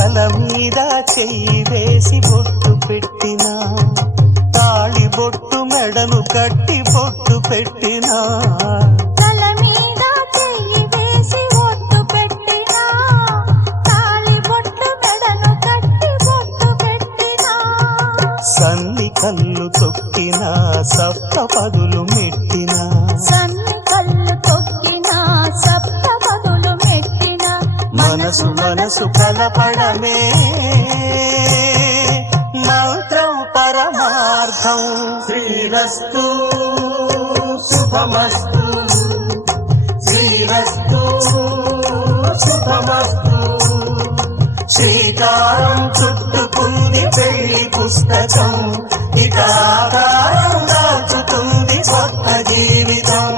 తల మీద చెయ్యి వేసి బొట్టు పెట్టినా, తాళి బొట్టు మెడను కట్టి బొట్టు పెట్టినా, తల మీద చెయ్యి వేసి బొట్టు పెట్టినా, తాళి బొట్టు మెడను కట్టి బొట్టు పెట్టినా, సన్ని కళ్ళు తొక్కినా సప్త పదులు మెట్టినా, సన్ని కళ్ళు తొక్కినా సప్త పదులు మెట్టినా, మనసు మనసు కలపడమే మంత్రం పరమార్థం. శ్రీరస్తు శుభమస్తు, శ్రీరస్తు శుభమస్తు. శ్రీకారం చుట్టుకుంది పెళ్లి పుస్తకం, ఇక ఆకారం దాచుతుంది కొత్త జీవితం.